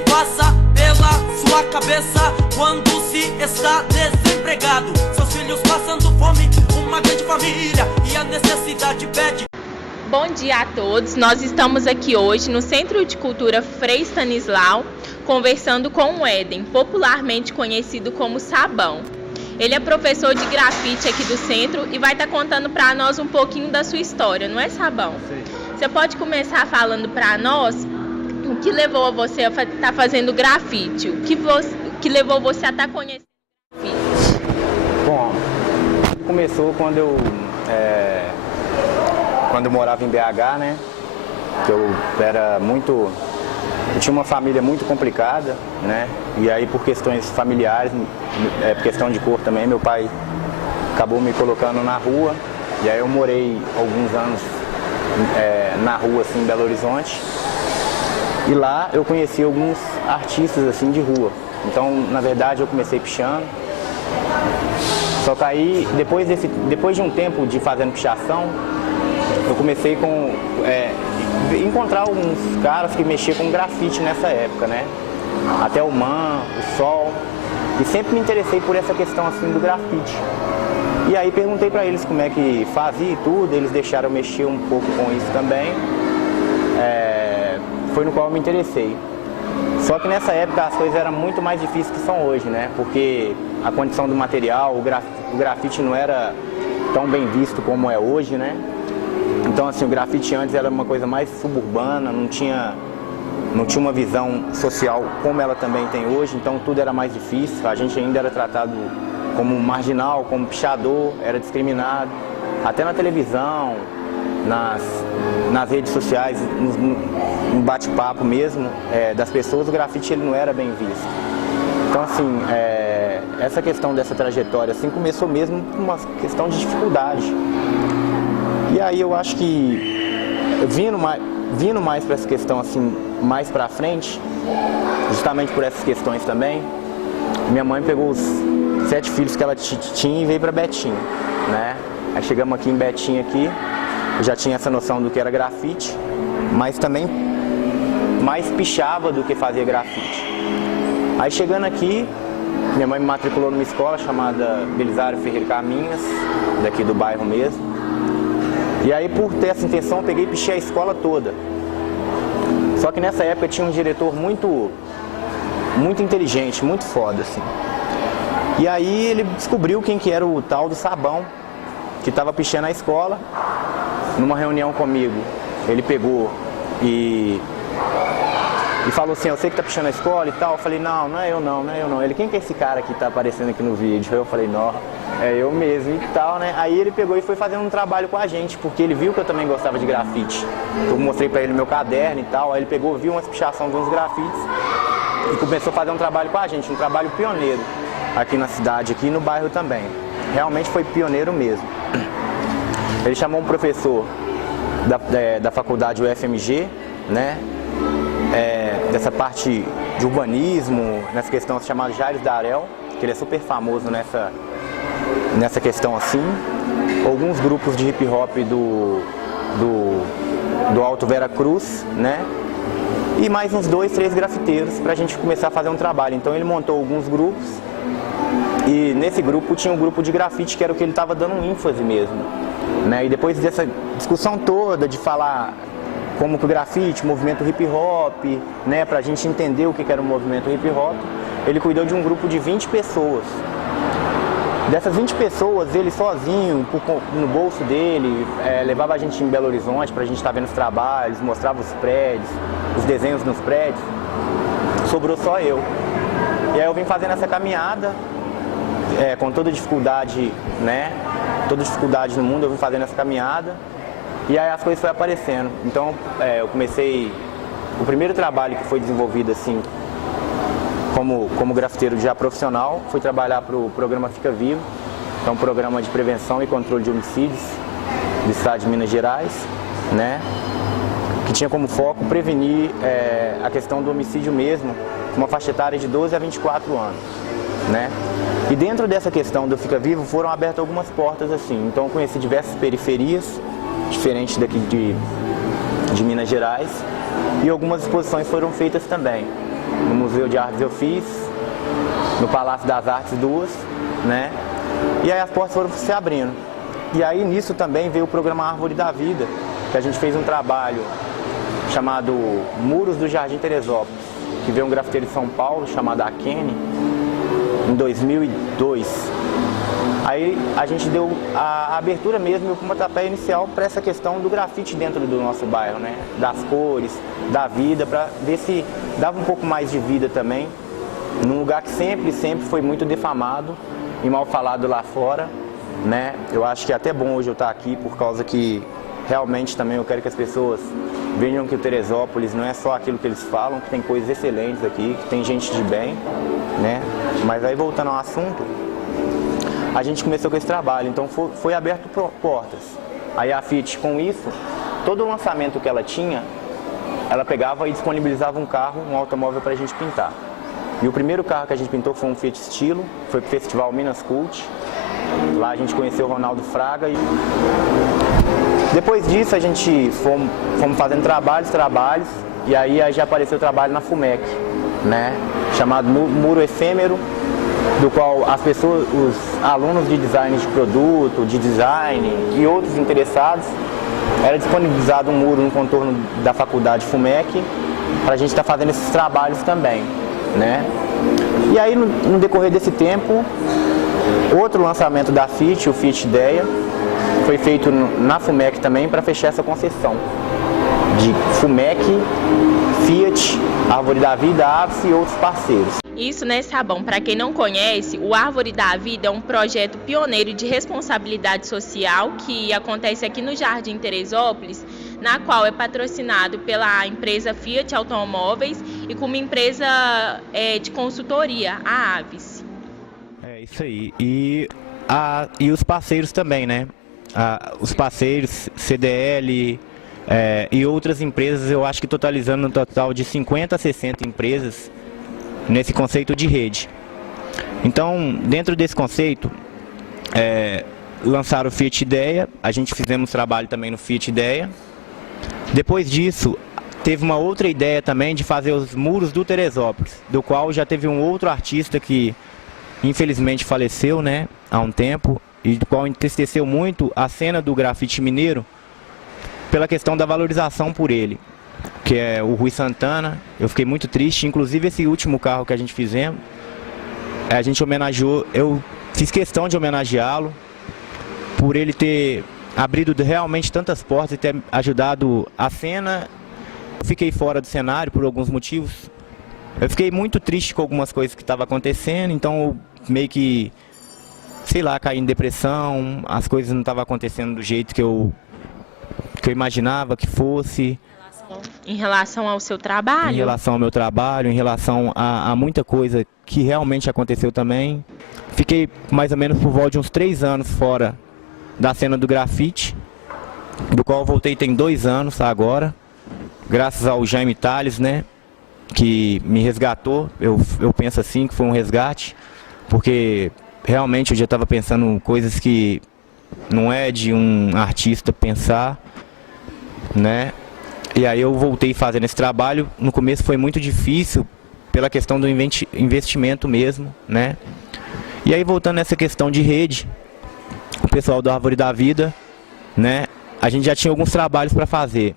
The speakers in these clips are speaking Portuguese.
se passa pela sua cabeça quando se está desempregado? Seus filhos passando fome, uma grande família e a necessidade pede. Bom dia a todos, nós estamos aqui hoje no Centro de Cultura Frei Stanislau, conversando com o Éden, popularmente conhecido como Sabão. Ele é professor de grafite aqui do centro e vai estar contando para nós um pouquinho da sua história, não é, Sabão? Sim. Você pode começar falando para nós o que levou você a estar fazendo grafite, o que levou você a estar conhecendo grafite? Bom, começou quando eu morava em BH, né? Que eu tinha uma família muito complicada, né? E aí por questões familiares, por questão de cor também, meu pai acabou me colocando na rua. E aí eu morei alguns anos na rua, assim, em Belo Horizonte. E lá eu conheci alguns artistas, assim, de rua. Então, na verdade, eu comecei pichando. Só que aí, depois de um tempo de fazendo pichação, eu comecei encontrar alguns caras que mexiam com grafite nessa época, né? Até o Man, o Sol. E sempre me interessei por essa questão assim do grafite. E aí perguntei pra eles como é que fazia e tudo, eles deixaram eu mexer um pouco com isso também. Foi no qual eu me interessei. Só que nessa época as coisas eram muito mais difíceis que são hoje, né? Porque a condição do material, o grafite não era tão bem visto como é hoje, né? Então, assim, o grafite antes era uma coisa mais suburbana, não tinha uma visão social como ela também tem hoje, então tudo era mais difícil. A gente ainda era tratado como marginal, como pichador, era discriminado. Até na televisão, nas redes sociais, no bate-papo mesmo das pessoas, o grafite ele não era bem visto. Então, assim, essa questão dessa trajetória assim, começou mesmo com uma questão de dificuldade. E aí eu acho que, vindo mais para essa questão assim, mais para frente, justamente por essas questões também, minha mãe pegou os 7 filhos que ela tinha e veio para Betim, né? Aí chegamos aqui em Betim aqui, eu já tinha essa noção do que era grafite, mas também mais pichava do que fazia grafite. Aí chegando aqui, minha mãe me matriculou numa escola chamada Belisário Ferreira Caminhas, daqui do bairro mesmo. E aí, por ter essa intenção, eu peguei e pichei a escola toda. Só que nessa época tinha um diretor muito inteligente, muito foda, assim. E aí ele descobriu quem que era o tal do Sabão, que estava pichando a escola. Numa reunião comigo, ele pegou e falou assim, eu sei que tá pichando a escola e tal. Eu falei, não é eu não. Ele, quem que é esse cara que tá aparecendo aqui no vídeo? Eu falei, não, é eu mesmo e tal, né? Aí ele pegou e foi fazendo um trabalho com a gente, porque ele viu que eu também gostava de grafite. Eu mostrei pra ele meu caderno e tal, aí ele pegou, viu umas pichações de uns grafites e começou a fazer um trabalho com a gente, um trabalho pioneiro aqui na cidade, aqui no bairro também. Realmente foi pioneiro mesmo. Ele chamou um professor da faculdade UFMG, né? Dessa parte de urbanismo, nessa questão chamada Jaires Darel, que ele é super famoso nessa questão assim. Alguns grupos de hip hop do Alto Vera Cruz, né? E mais uns 2, 3 grafiteiros pra gente começar a fazer um trabalho. Então ele montou alguns grupos e nesse grupo tinha um grupo de grafite que era o que ele estava dando ênfase mesmo, né? E depois dessa discussão toda de falar como que o grafite, o movimento hip hop, né, pra gente entender o que era o movimento hip hop, ele cuidou de um grupo de 20 pessoas. Dessas 20 pessoas, ele sozinho, no bolso dele, levava a gente em Belo Horizonte pra gente estar vendo os trabalhos, mostrava os prédios, os desenhos nos prédios. Sobrou só eu. E aí eu vim fazendo essa caminhada, com toda dificuldade, né, toda dificuldade no mundo, eu vim fazendo essa caminhada. E aí as coisas foram aparecendo. Então eu comecei, o primeiro trabalho que foi desenvolvido assim, como grafiteiro já profissional, fui trabalhar para o programa Fica Vivo, que é um programa de prevenção e controle de homicídios do estado de Minas Gerais, né? Que tinha como foco prevenir a questão do homicídio mesmo, uma faixa etária de 12 a 24 anos, né? E dentro dessa questão do Fica Vivo foram abertas algumas portas assim, então eu conheci diversas periferias, diferentes daqui de Minas Gerais, e algumas exposições foram feitas também. no Museu de Artes eu fiz, no Palácio das Artes 2, né? E aí as portas foram se abrindo. E aí nisso também veio o programa Árvore da Vida, que a gente fez um trabalho chamado Muros do Jardim Teresópolis, que veio um grafiteiro de São Paulo chamado Akene, em 2002. Aí a gente deu a abertura mesmo e o pontapé inicial para essa questão do grafite dentro do nosso bairro, né? Das cores, da vida, para ver se dava um pouco mais de vida também, num lugar que sempre foi muito defamado e mal falado lá fora, né? Eu acho que é até bom hoje eu estar aqui, por causa que realmente também eu quero que as pessoas vejam que o Teresópolis não é só aquilo que eles falam, que tem coisas excelentes aqui, que tem gente de bem, né? Mas aí voltando ao assunto, a gente começou com esse trabalho, então foi aberto portas. Aí a Fiat, com isso, todo o lançamento que ela tinha, ela pegava e disponibilizava um carro, um automóvel para a gente pintar. E o primeiro carro que a gente pintou foi um Fiat Stilo, foi para o Festival Minas Cult. Lá a gente conheceu o Ronaldo Fraga. Depois disso a gente fomos fazendo trabalhos, e aí já apareceu o trabalho na FUMEC, né? Chamado Muro Efêmero, do qual as pessoas, os alunos de design de produto, de design e outros interessados, era disponibilizado um muro no contorno da faculdade FUMEC para a gente estar fazendo esses trabalhos também, né? E aí no decorrer desse tempo, outro lançamento da Fiat, o Fiat Ideia, foi feito na FUMEC também para fechar essa concessão de FUMEC, Fiat, Árvore da Vida, Aves e outros parceiros. Isso, né, Sabão? Para quem não conhece, o Árvore da Vida é um projeto pioneiro de responsabilidade social que acontece aqui no Jardim Teresópolis, na qual é patrocinado pela empresa Fiat Automóveis e como empresa de consultoria, a Aves. É isso aí. E os parceiros também, né? Os parceiros, CDL e outras empresas, eu acho que totalizando um total de 50 a 60 empresas nesse conceito de rede. Então, dentro desse conceito, lançaram o Fiat Ideia, a gente fizemos trabalho também no Fiat Ideia. Depois disso, teve uma outra ideia também de fazer os muros do Teresópolis, do qual já teve um outro artista que infelizmente faleceu, né, há um tempo, e do qual entristeceu muito a cena do grafite mineiro pela questão da valorização por ele, que é o Rui Santana. Eu fiquei muito triste, inclusive esse último carro que a gente fizemos, a gente homenageou, eu fiz questão de homenageá-lo por ele ter abrido realmente tantas portas e ter ajudado a cena. Eu fiquei fora do cenário por alguns motivos, eu fiquei muito triste com algumas coisas que estavam acontecendo, então eu meio que, sei lá, caí em depressão, as coisas não estavam acontecendo do jeito que eu imaginava que fosse. Em relação ao seu trabalho? Em relação ao meu trabalho, em relação a muita coisa que realmente aconteceu também. Fiquei mais ou menos por volta de uns 3 anos fora da cena do grafite, do qual eu voltei tem 2 anos agora, graças ao Jaime Tales, né, que me resgatou. Eu penso assim, que foi um resgate, porque realmente eu já estava pensando coisas que não é de um artista pensar, né? E aí eu voltei fazendo esse trabalho. No começo foi muito difícil pela questão do investimento mesmo, né? E aí voltando nessa questão de rede, o pessoal do Árvore da Vida, né? A gente já tinha alguns trabalhos para fazer,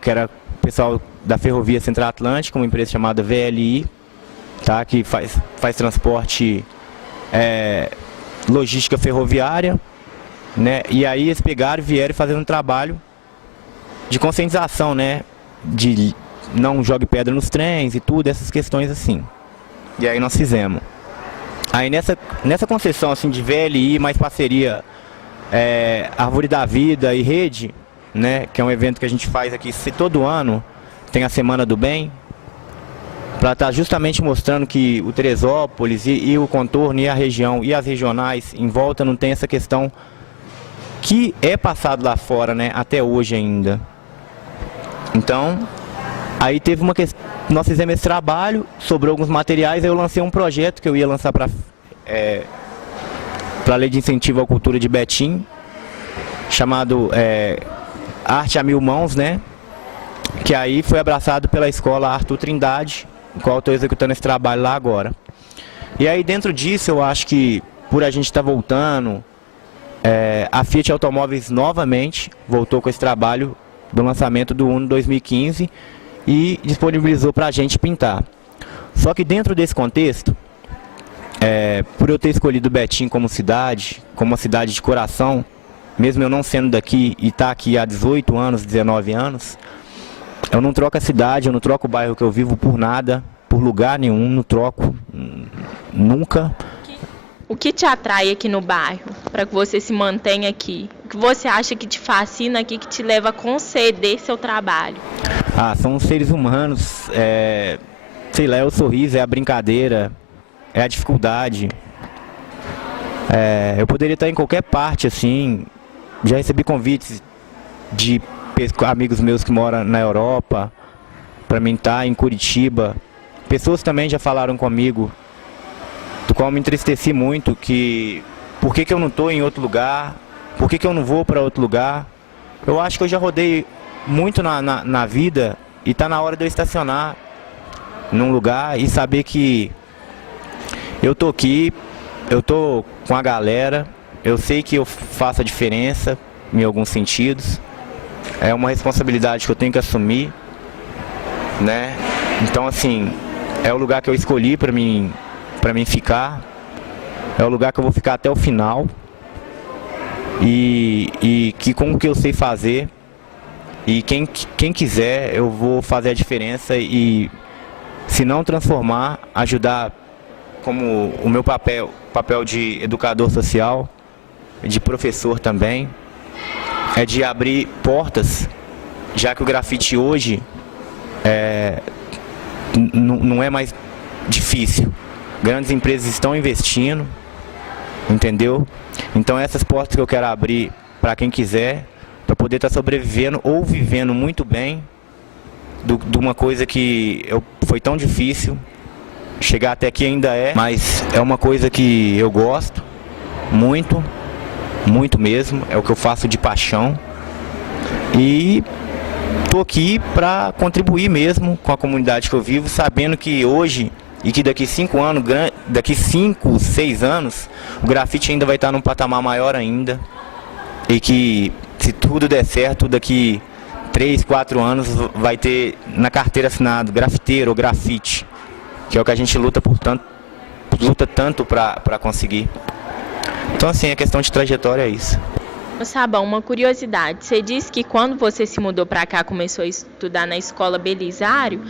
que era o pessoal da Ferrovia Central Atlântica, uma empresa chamada VLI, tá? Que faz transporte, logística ferroviária, né? E aí eles pegaram e vieram fazendo um trabalho de conscientização, né? De não jogue pedra nos trens e tudo, essas questões assim. E aí nós fizemos. Aí nessa concessão assim de VLI mais parceria, Árvore da Vida e Rede, né? Que é um evento que a gente faz aqui todo ano, tem a Semana do Bem, para estar justamente mostrando que o Teresópolis e o contorno e a região e as regionais em volta não tem essa questão que é passado lá fora, né? Até hoje ainda. Então, aí teve uma questão, nós fizemos esse trabalho, sobrou alguns materiais, aí eu lancei um projeto que eu ia lançar para a Lei de Incentivo à Cultura de Betim, chamado Arte a Mil Mãos, né? Que aí foi abraçado pela escola Arthur Trindade, qual eu estou executando esse trabalho lá agora. E aí dentro disso eu acho que por a gente estar voltando, a Fiat Automóveis novamente voltou com esse trabalho do lançamento do Uno 2015 e disponibilizou para a gente pintar. Só que dentro desse contexto, por eu ter escolhido Betim como uma cidade de coração, mesmo eu não sendo daqui e estar aqui há 18 anos, 19 anos, eu não troco a cidade, eu não troco o bairro que eu vivo por nada, por lugar nenhum, não troco, nunca. O que te atrai aqui no bairro, para que você se mantenha aqui? O que você acha que te fascina aqui, que te leva a conceder seu trabalho? São os seres humanos, sei lá, é o sorriso, é a brincadeira, é a dificuldade. Eu poderia estar em qualquer parte, assim, já recebi convites de amigos meus que moram na Europa, para mim estar em Curitiba. Pessoas também já falaram comigo, do qual me entristeci muito, que por que eu não estou em outro lugar, por que eu não vou para outro lugar. Eu acho que eu já rodei muito na vida e está na hora de eu estacionar num lugar e saber que eu estou aqui, eu estou com a galera, eu sei que eu faço a diferença em alguns sentidos, é uma responsabilidade que eu tenho que assumir, né? Então assim, é o lugar que eu escolhi para mim ficar, é o lugar que eu vou ficar até o final e que com o que eu sei fazer e quem quiser eu vou fazer a diferença e se não transformar, ajudar como o meu papel de educador social, de professor também, é de abrir portas, já que o grafite hoje não é mais difícil. Grandes empresas estão investindo, entendeu? Então essas portas que eu quero abrir para quem quiser, para poder estar sobrevivendo ou vivendo muito bem de uma coisa que foi tão difícil, chegar até aqui ainda mas é uma coisa que eu gosto muito, muito mesmo, é o que eu faço de paixão e estou aqui para contribuir mesmo com a comunidade que eu vivo, sabendo que hoje e que daqui 5 anos, daqui 5, 6 anos, o grafite ainda vai estar num patamar maior ainda. E que, se tudo der certo, daqui 3, 4 anos vai ter na carteira assinado grafiteiro ou grafite, que é o que a gente luta tanto para conseguir. Então assim, a questão de trajetória é isso. Sabão, uma curiosidade, você disse que quando você se mudou para cá, começou a estudar na escola Belisário,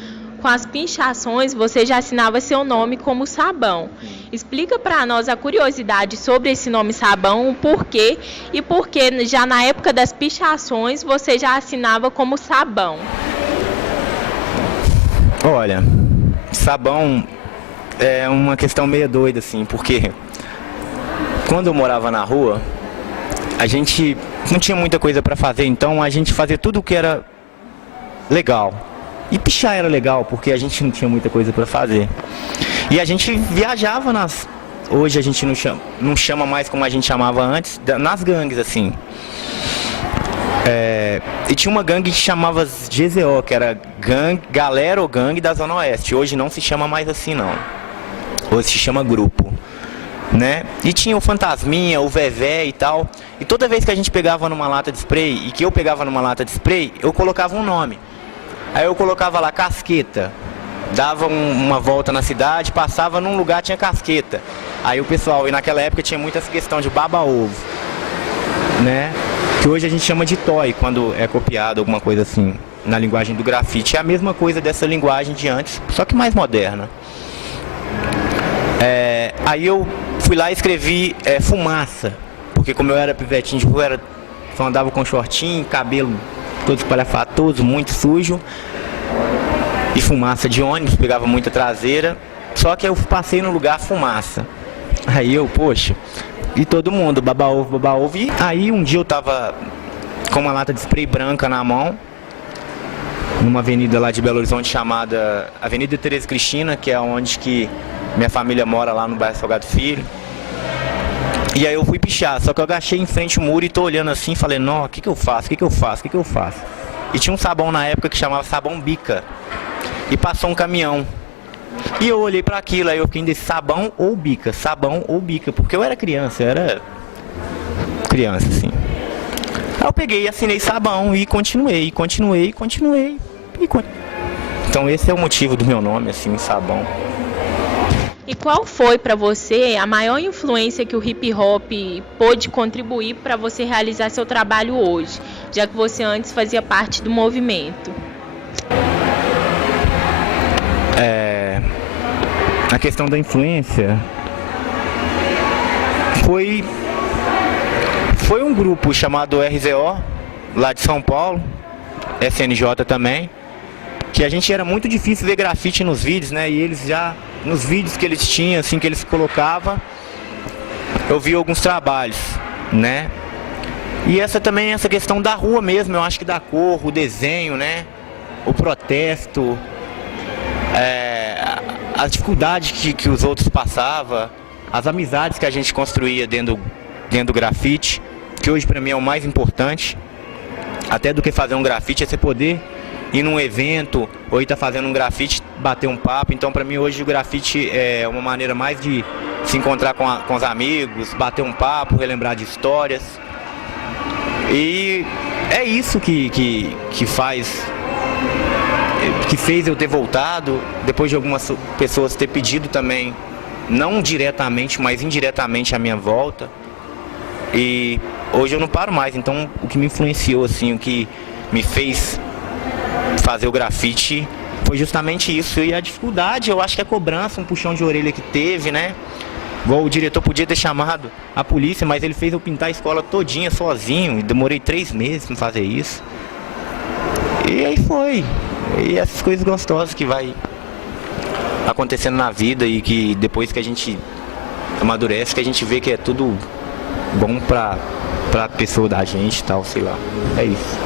com as pinchações você já assinava seu nome como Sabão. Explica para nós a curiosidade sobre esse nome Sabão, o porquê e porque já na época das pichações você já assinava como Sabão. Olha, Sabão é uma questão meio doida assim, porque quando eu morava na rua, a gente não tinha muita coisa para fazer, então a gente fazia tudo o que era legal. E pichar era legal, porque a gente não tinha muita coisa para fazer. E a gente viajava hoje a gente não chama mais como a gente chamava antes, nas gangues, assim. E tinha uma gangue que chamava GZO, que era Galera ou Gangue da Zona Oeste. Hoje não se chama mais assim, não. Hoje se chama Grupo, né? E tinha o Fantasminha, o Vevé e tal. E toda vez que a gente pegava numa lata de spray, e que eu pegava numa lata de spray, eu colocava um nome. Aí eu colocava lá Casqueta, dava uma volta na cidade, passava num lugar, tinha Casqueta. Aí o pessoal, e naquela época tinha muita essa questão de baba-ovo, né? Que hoje a gente chama de toy, quando é copiado, alguma coisa assim, na linguagem do grafite. É a mesma coisa dessa linguagem de antes, só que mais moderna. Aí eu fui lá e escrevi Fumaça, porque como eu era pivetinho de rua, só andava com shortinho, cabelo todo espalhafatoso, muito sujo, e fumaça de ônibus, pegava muita traseira, só que eu passei no lugar Fumaça. Aí eu, poxa, e todo mundo, baba-ovo, e aí um dia eu tava com uma lata de spray branca na mão, numa avenida lá de Belo Horizonte chamada Avenida Tereza Cristina, que é onde que minha família mora, lá no bairro Salgado Filho. E aí eu fui pichar, só que eu agachei em frente ao muro e tô olhando assim, falei, não, o que eu faço? E tinha um sabão na época que chamava Sabão Bica. E passou um caminhão. E eu olhei para aquilo, aí eu fiquei desse sabão ou bica, porque eu era criança, assim. Aí eu peguei e assinei sabão e continuei. Então esse é o motivo do meu nome, assim, sabão. E qual foi para você a maior influência que o hip hop pôde contribuir para você realizar seu trabalho hoje, já que você antes fazia parte do movimento? A questão da influência foi um grupo chamado RZO, lá de São Paulo, SNJ também, que a gente era muito difícil ver grafite nos vídeos, né? E eles já, nos vídeos que eles tinham, assim, que eles colocavam, eu vi alguns trabalhos, né? E essa questão da rua mesmo, eu acho que da cor, o desenho, né? O protesto, as dificuldades que os outros passavam, as amizades que a gente construía dentro do grafite, que hoje para mim é o mais importante, até do que fazer um grafite, é você poder ir num evento ou estar fazendo um grafite, bater um papo. Então para mim hoje o grafite é uma maneira mais de se encontrar com os amigos, bater um papo, relembrar de histórias. E é isso que fez eu ter voltado, depois de algumas pessoas ter pedido também, não diretamente, mas indiretamente a minha volta. E hoje eu não paro mais, então o que me influenciou, assim, o que me fez fazer o grafite foi justamente isso. E a dificuldade, eu acho que a cobrança, um puxão de orelha que teve, né? Igual o diretor podia ter chamado a polícia, mas ele fez eu pintar a escola todinha sozinho, e demorei 3 meses para fazer isso. E aí foi. E essas coisas gostosas que vai acontecendo na vida e que depois que a gente amadurece, que a gente vê que é tudo bom pra pessoa da gente e tal, sei lá. É isso.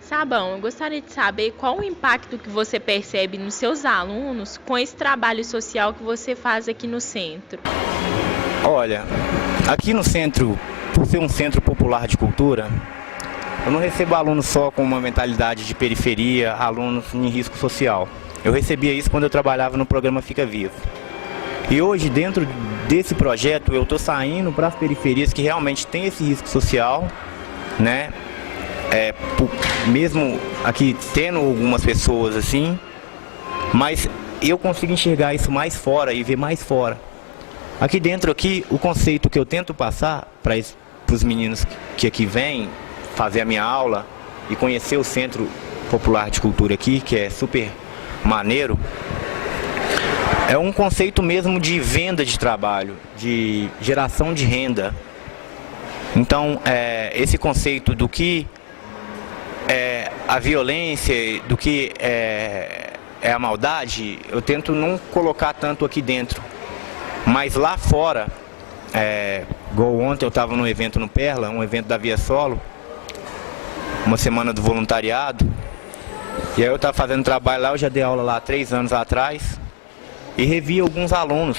Sabão, eu gostaria de saber qual o impacto que você percebe nos seus alunos com esse trabalho social que você faz aqui no centro. Olha, aqui no centro, por ser um centro popular de cultura, eu não recebo alunos só com uma mentalidade de periferia, alunos em risco social. Eu recebia isso quando eu trabalhava no programa Fica Vivo. E hoje, dentro desse projeto, eu estou saindo para as periferias que realmente têm esse risco social, né? Mesmo aqui tendo algumas pessoas assim, mas eu consigo enxergar isso mais fora e ver mais fora. Aqui dentro, o conceito que eu tento passar para os meninos que aqui vêm fazer a minha aula e conhecer o Centro Popular de Cultura aqui, que é super maneiro, é um conceito mesmo de venda de trabalho, de geração de renda. Então, esse conceito do que é a violência, do que é a maldade, eu tento não colocar tanto aqui dentro. Mas lá fora, igual ontem eu estava num evento no Perla, um evento da Via Solo, uma semana do voluntariado, e aí eu estava fazendo trabalho lá, eu já dei aula lá há 3 anos atrás, e revi alguns alunos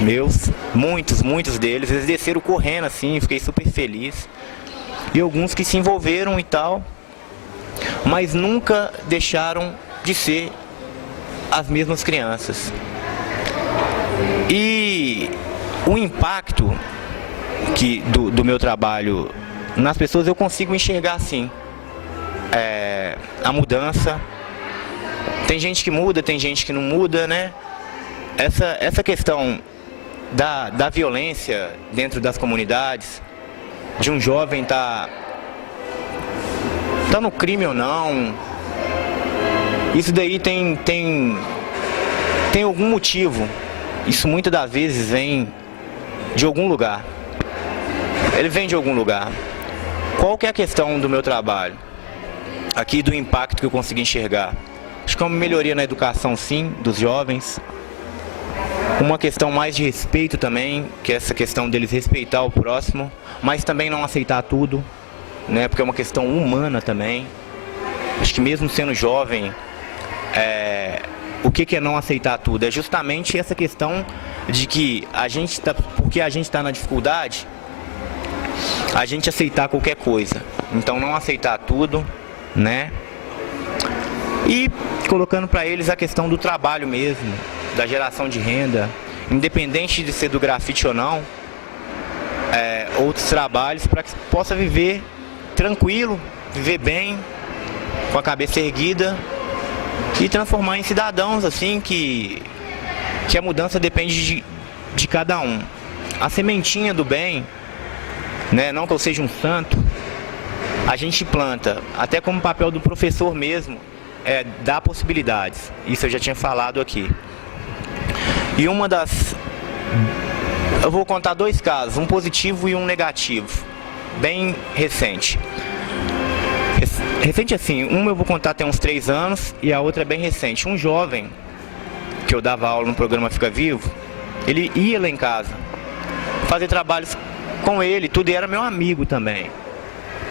meus, muitos deles, eles desceram correndo assim, fiquei super feliz, e alguns que se envolveram e tal, mas nunca deixaram de ser as mesmas crianças. E o impacto do meu trabalho nas pessoas eu consigo enxergar assim, a mudança. Tem gente que muda, tem gente que não muda, né? Essa questão da violência dentro das comunidades, de um jovem tá no crime ou não, isso daí tem algum motivo. Isso muitas das vezes vem de algum lugar. Ele vem de algum lugar. Qual que é a questão do meu trabalho? Aqui do impacto que eu consegui enxergar. Acho que é uma melhoria na educação, sim, dos jovens. Uma questão mais de respeito também, que é essa questão deles respeitar o próximo, mas também não aceitar tudo, né? Porque é uma questão humana também. Acho que mesmo sendo jovem, o que é não aceitar tudo? É justamente essa questão de que porque a gente está na dificuldade, a gente aceitar qualquer coisa. Então não aceitar tudo, né? e colocando para eles a questão do trabalho mesmo, da geração de renda, independente de ser do grafite ou não, outros trabalhos para que possa viver tranquilo, viver bem, com a cabeça erguida e transformar em cidadãos assim que a mudança depende de cada um. A sementinha do bem, né, não que eu seja um santo, a gente planta, até como papel do professor mesmo, dar possibilidades. Isso eu já tinha falado aqui. E eu vou contar 2 casos, um positivo e um negativo, bem recente. Recente assim, eu vou contar tem uns 3 anos e a outra é bem recente. Um jovem que eu dava aula no programa Fica Vivo, ele ia lá em casa fazer trabalhos com ele, tudo, e era meu amigo também,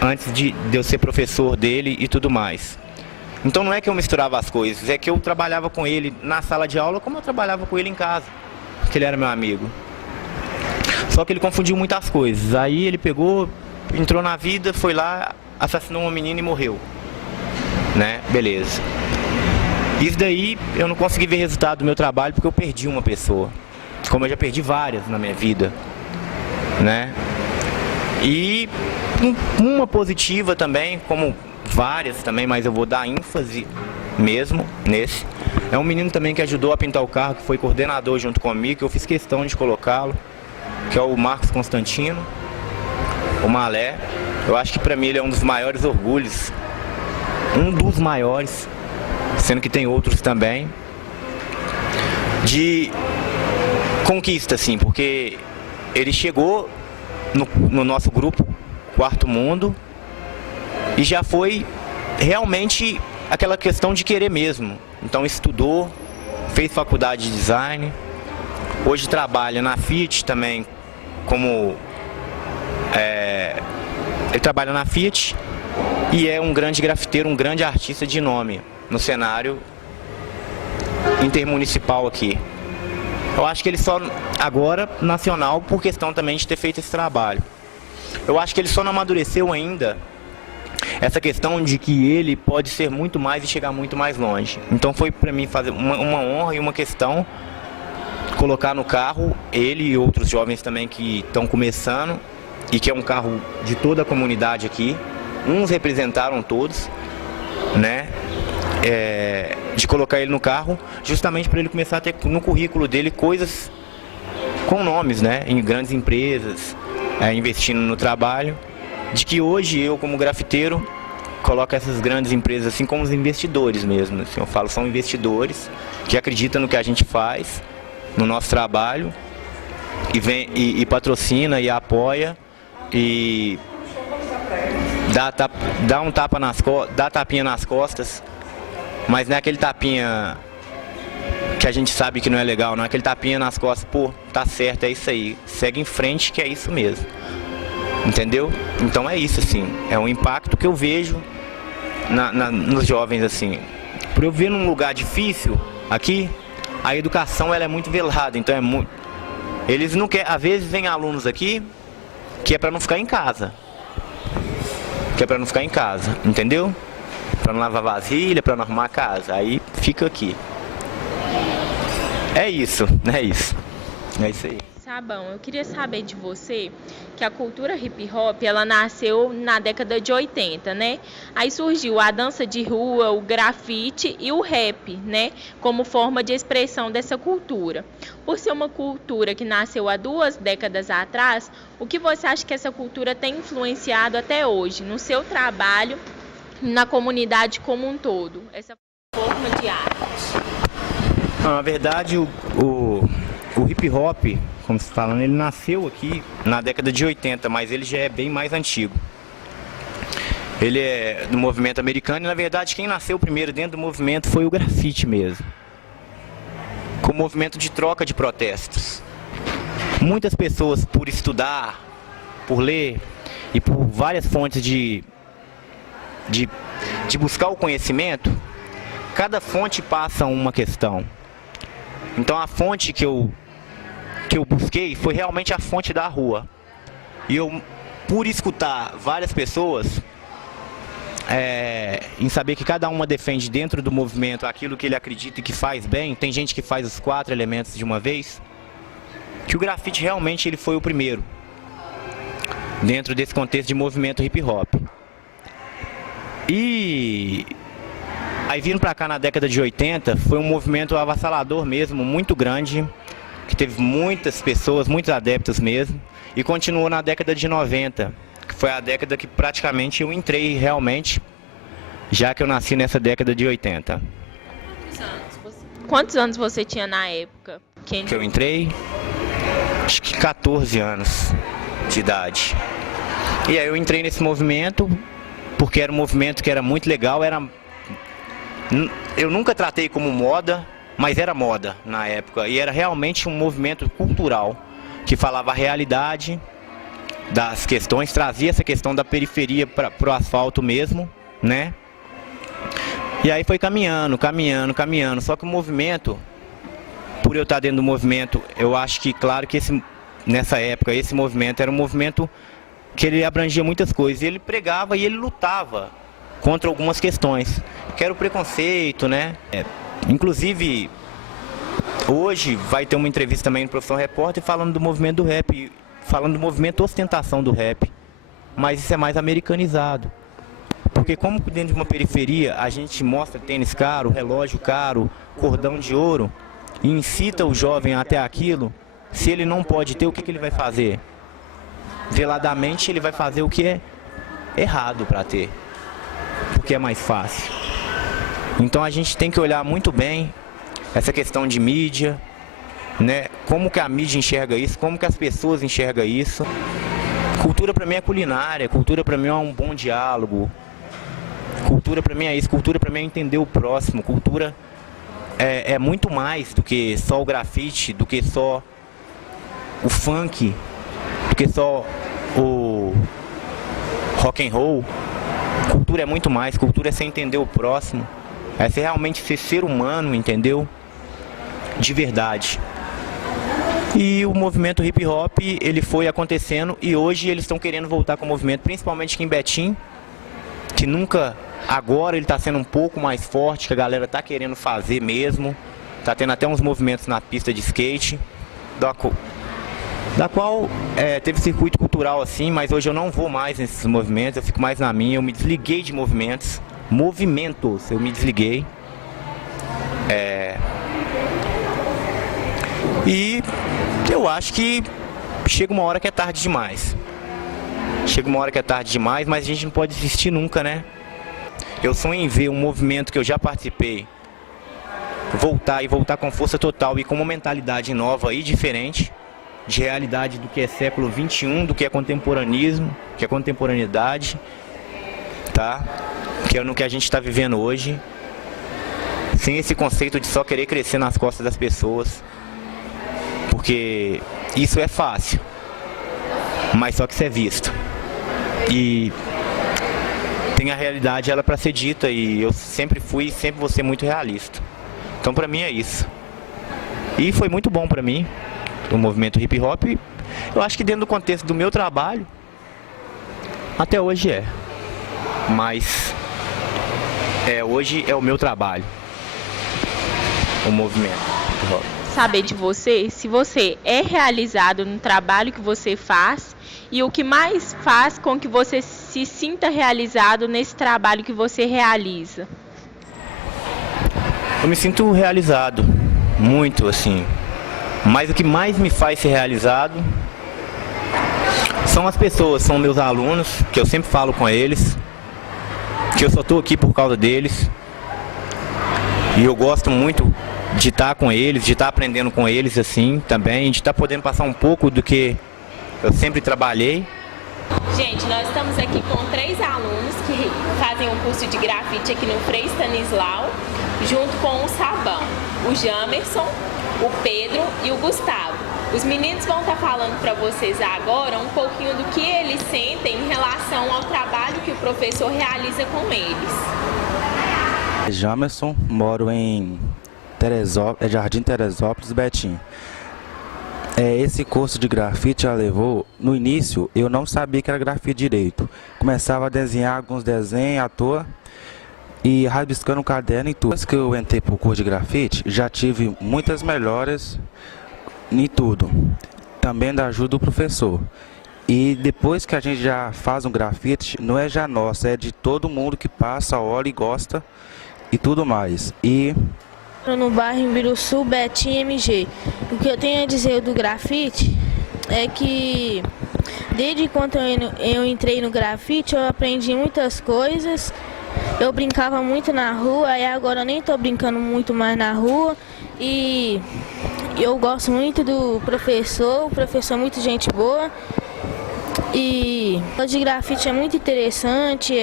antes de eu ser professor dele e tudo mais. Então não é que eu misturava as coisas, é que eu trabalhava com ele na sala de aula como eu trabalhava com ele em casa, porque ele era meu amigo. Só que ele confundiu muitas coisas. Aí ele pegou, entrou na vida, foi lá, assassinou uma menina e morreu, né? Beleza. Isso daí eu não consegui ver resultado do meu trabalho porque eu perdi uma pessoa, como eu já perdi várias na minha vida, né? E uma positiva também, como várias também, mas eu vou dar ênfase mesmo nesse. É um menino também que ajudou a pintar o carro, que foi coordenador junto comigo, que eu fiz questão de colocá-lo, que é o Marcos Constantino, o Malé. Eu acho que pra mim ele é um dos maiores orgulhos, um dos maiores, sendo que tem outros também, de conquista, assim, porque ele chegou no nosso grupo, Quarto Mundo, e já foi realmente aquela questão de querer mesmo. Então estudou, fez faculdade de design, hoje trabalha na Fiat também, como ele trabalha na Fiat e é um grande grafiteiro, um grande artista de nome no cenário intermunicipal aqui. Eu acho que ele só agora nacional por questão também de ter feito esse trabalho. Eu acho que ele só não amadureceu ainda essa questão de que ele pode ser muito mais e chegar muito mais longe. Então foi para mim fazer uma honra e uma questão colocar no carro ele e outros jovens também que estão começando, e que é um carro de toda a comunidade aqui. Uns representaram todos, né? De colocar ele no carro justamente para ele começar a ter no currículo dele coisas com nomes, né? Em grandes empresas, investindo no trabalho. De que hoje eu, como grafiteiro, coloco essas grandes empresas assim como os investidores mesmo. Assim, eu falo, são investidores que acreditam no que a gente faz, no nosso trabalho, e patrocina e apoia e dá um tapa dá tapinha nas costas, mas não é aquele tapinha que a gente sabe que não é legal, não é aquele tapinha nas costas, pô, tá certo, é isso aí, segue em frente que é isso mesmo. Entendeu? Então é isso, assim, é um impacto que eu vejo nos jovens, assim. Por eu ver num lugar difícil aqui, a educação ela é muito velada, então é muito. Eles não querem, às vezes vem alunos aqui que é para não ficar em casa. Entendeu? Para não lavar vasilha, para não arrumar a casa, aí fica aqui. É isso aí. Sabão, eu queria saber de você que a cultura hip hop, ela nasceu na década de 80, né? Aí surgiu a dança de rua, o grafite e o rap, né? Como forma de expressão dessa cultura. Por ser uma cultura que nasceu há 2 décadas atrás, o que você acha que essa cultura tem influenciado até hoje no seu trabalho, na comunidade como um todo? Essa forma de arte. Na verdade, o hip hop, como você está falando, ele nasceu aqui na década de 80, mas ele já é bem mais antigo. Ele é do movimento americano e, na verdade, quem nasceu primeiro dentro do movimento foi o grafite mesmo, com o movimento de troca de protestos. Muitas pessoas, por estudar, por ler e por várias fontes de buscar o conhecimento, cada fonte passa uma questão. Então a fonte que eu busquei foi realmente a fonte da rua. E eu, por escutar várias pessoas, em saber que cada uma defende dentro do movimento aquilo que ele acredita e que faz bem. Tem gente que faz os 4 elementos de uma vez. Que o grafite realmente ele foi o primeiro dentro desse contexto de movimento hip hop. E aí vindo pra cá na década de 80, foi um movimento avassalador mesmo, muito grande, que teve muitas pessoas, muitos adeptos mesmo, e continuou na década de 90, que foi a década que praticamente eu entrei realmente, já que eu nasci nessa década de 80. Quantos anos você tinha na época? Que eu entrei? Acho que 14 anos de idade. E aí eu entrei nesse movimento, porque era um movimento que era muito legal, eu nunca tratei como moda, mas era moda na época, e era realmente um movimento cultural, que falava a realidade das questões, trazia essa questão da periferia para o asfalto mesmo, né? E aí foi caminhando, só que o movimento, por eu estar dentro do movimento, eu acho que, claro que nessa época, esse movimento era um movimento que ele abrangia muitas coisas, e ele pregava e ele lutava contra algumas questões, que era o preconceito, né? Inclusive, hoje vai ter uma entrevista também no Profissão Repórter falando do movimento do rap, falando do movimento ostentação do rap, mas isso é mais americanizado. Porque como dentro de uma periferia a gente mostra tênis caro, relógio caro, cordão de ouro, e incita o jovem até aquilo, se ele não pode ter, o que ele vai fazer? Veladamente ele vai fazer o que é errado para ter, porque é mais fácil. Então a gente tem que olhar muito bem essa questão de mídia, né? Como que a mídia enxerga isso, como que as pessoas enxergam isso. Cultura para mim é culinária, cultura para mim é um bom diálogo, cultura para mim é isso, cultura para mim é entender o próximo, cultura é muito mais do que só o grafite, do que só o funk, do que só o rock and roll. Cultura é muito mais, cultura é você entender o próximo, é você realmente ser humano, entendeu? De verdade. E o movimento hip hop, ele foi acontecendo e hoje eles estão querendo voltar com o movimento, principalmente aqui em Betim, que nunca, agora ele está sendo um pouco mais forte, que a galera está querendo fazer mesmo, está tendo até uns movimentos na pista de skate, da qual teve circuito cultural assim, mas hoje eu não vou mais nesses movimentos, eu fico mais na minha, eu me desliguei de movimentos, eu me desliguei. E eu acho que chega uma hora que é tarde demais. Mas a gente não pode desistir nunca, né? Eu sonho em ver um movimento que eu já participei voltar com força total e com uma mentalidade nova e diferente, de realidade do que é século XXI, do que é contemporaneismo, que é contemporaneidade, tá? Que é no que a gente está vivendo hoje, sem esse conceito de só querer crescer nas costas das pessoas, porque isso é fácil, mas só que isso é visto. E tem a realidade ela para ser dita, e eu sempre fui e sempre vou ser muito realista. Então para mim é isso. E foi muito bom para mim o movimento hip hop. Eu acho que dentro do contexto do meu trabalho até hoje mas hoje é o meu trabalho, o movimento hip hop. Saber de você, se você é realizado no trabalho que você faz e o que mais faz com que você se sinta realizado nesse trabalho que você realiza. Eu me sinto realizado, muito assim, mas o que mais me faz ser realizado são as pessoas, são meus alunos, que eu sempre falo com eles, que eu só estou aqui por causa deles, e eu gosto muito de estar com eles, de estar aprendendo com eles assim também, de estar podendo passar um pouco do que eu sempre trabalhei. Gente, nós estamos aqui com 3 alunos que fazem um curso de grafite aqui no Frei Stanislau, junto com o Sabão, o Jamerson, o Pedro e o Gustavo. Os meninos vão estar falando para vocês agora um pouquinho do que eles sentem em relação ao trabalho que o professor realiza com eles. Jamerson, moro em Jardim Teresópolis, Betim. Esse curso de grafite já levou, no início eu não sabia que era grafite direito. Começava a desenhar alguns desenhos à toa e rabiscando o caderno e tudo. Depois que eu entrei para o curso de grafite, já tive muitas melhoras em tudo, também da ajuda do professor. E depois que a gente já faz um grafite, não é já nosso, é de todo mundo que passa, olha e gosta e tudo mais. No bairro Imbiruçu, Betim MG. O que eu tenho a dizer do grafite é que desde quando eu entrei no grafite eu aprendi muitas coisas. Eu brincava muito na rua e agora eu nem estou brincando muito mais na rua. E eu gosto muito do professor, o professor é muito gente boa. E o de grafite é muito interessante,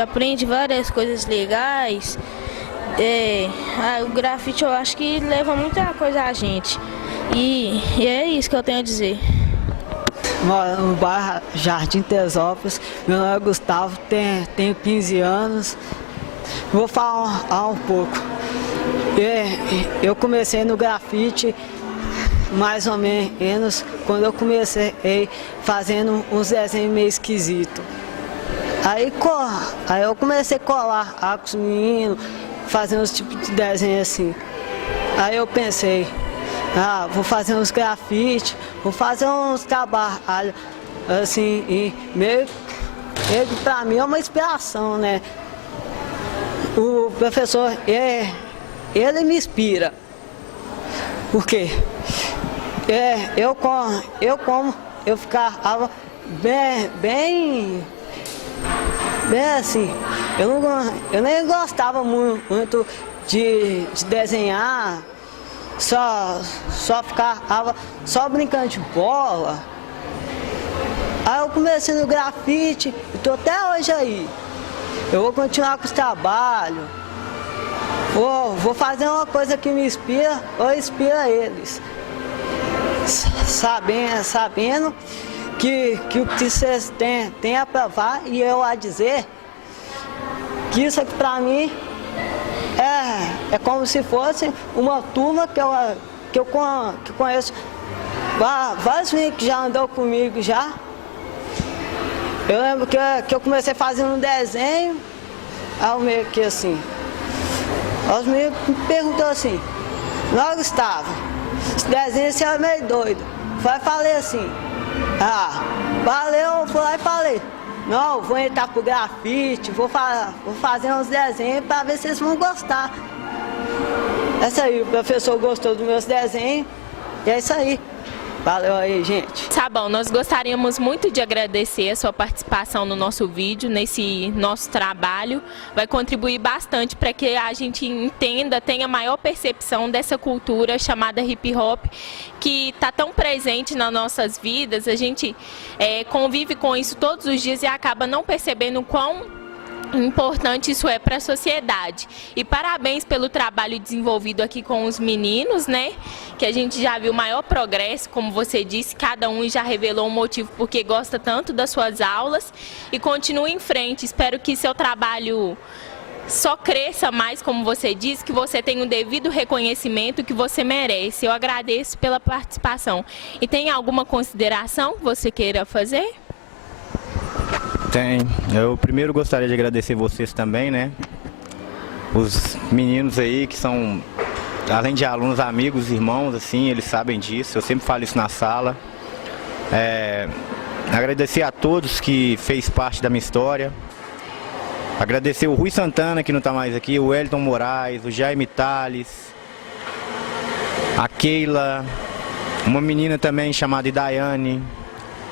aprende várias coisas legais. O grafite eu acho que leva muita coisa a gente. E é isso que eu tenho a dizer. Moro no bairro Jardim Teresópolis, meu nome é Gustavo, tenho 15 anos. Vou falar um pouco. Eu comecei no grafite mais ou menos quando eu comecei fazendo uns desenhos meio esquisitos. Aí eu comecei a colar com os meninos, fazendo uns tipos de desenho assim. Aí eu pensei, vou fazer uns grafites, vou fazer uns trabalhos assim, e meio que pra mim é uma inspiração, né? O professor, ele me inspira. Por quê? Eu ficava bem assim, eu nem gostava muito de desenhar, só ficava só brincando de bola. Aí eu comecei no grafite e tô até hoje aí. Eu vou continuar com os trabalhos, vou fazer uma coisa que me inspira, ou inspira eles. Sabendo que o que vocês têm a provar e eu a dizer que isso aqui pra mim é como se fosse uma turma que eu conheço vários meninos que já andou comigo já. Eu lembro que eu comecei fazendo um desenho, aí meio que assim, os meninos me perguntaram assim, não, Gustavo, esse desenho você é meio doido. Falei assim, valeu, eu fui lá e falei, não, vou entrar pro grafite, vou fazer uns desenhos para ver se eles vão gostar. É isso aí, o professor gostou dos meus desenhos e é isso aí. Valeu aí, gente. Sabão, nós gostaríamos muito de agradecer a sua participação no nosso vídeo, nesse nosso trabalho. Vai contribuir bastante para que a gente entenda, tenha maior percepção dessa cultura chamada hip hop, que está tão presente nas nossas vidas. A gente convive com isso todos os dias e acaba não percebendo o quão importante isso é para a sociedade. E parabéns pelo trabalho desenvolvido aqui com os meninos, né? Que a gente já viu maior progresso, como você disse, cada um já revelou um motivo porque gosta tanto das suas aulas. E continue em frente, espero que seu trabalho só cresça mais, como você disse, que você tenha o devido reconhecimento que você merece. Eu agradeço pela participação. E tem alguma consideração que você queira fazer? Tem. Eu primeiro gostaria de agradecer vocês também, né? Os meninos aí que são, além de alunos, amigos, irmãos, assim, eles sabem disso. Eu sempre falo isso na sala. Agradecer a todos que fez parte da minha história. Agradecer o Rui Santana, que não está mais aqui, o Wellington Moraes, o Jaime Tales, a Keila, uma menina também chamada Idaiane,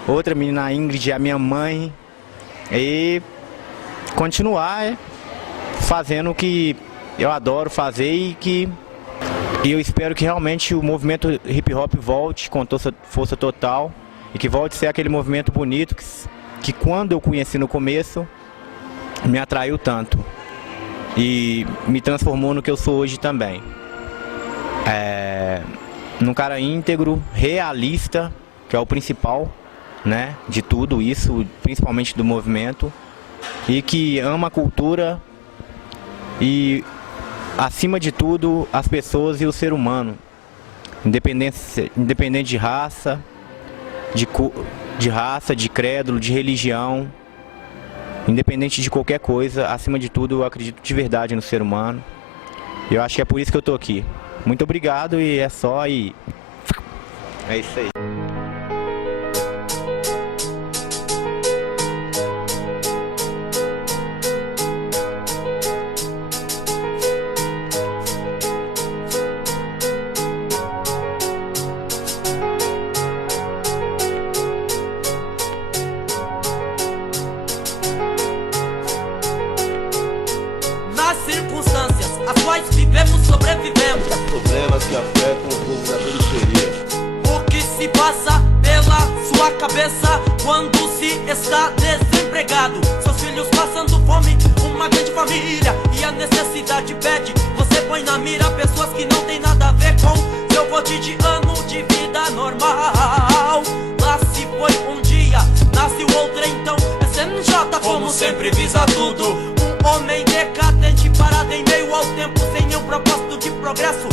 outra menina, a Ingrid, a minha mãe. E continuar fazendo o que eu adoro fazer e eu espero que realmente o movimento hip hop volte com força total e que volte a ser aquele movimento bonito que quando eu conheci no começo me atraiu tanto e me transformou no que eu sou hoje também. Num cara íntegro, realista, que é o principal, né, de tudo isso, principalmente do movimento, e que ama a cultura e, acima de tudo, as pessoas e o ser humano. independente de raça, de raça, de credo, de religião, independente de qualquer coisa, acima de tudo eu acredito de verdade no ser humano. E eu acho que é por isso que eu estou aqui. Muito obrigado e é só e é isso aí. Nas circunstâncias as quais vivemos, sobrevivemos. Problemas que afetam o povo da periferia. O que se passa pela sua cabeça quando se está desempregado? Seus filhos passando fome, uma grande família e a necessidade pede. Você põe na mira pessoas que não tem nada a ver com seu cotidiano de vida normal. Lá se foi um dia, nasce o outro então. SNJ como sempre visa tudo. Um homem decadente parado em meio ao tempo, sem nenhum propósito de progresso.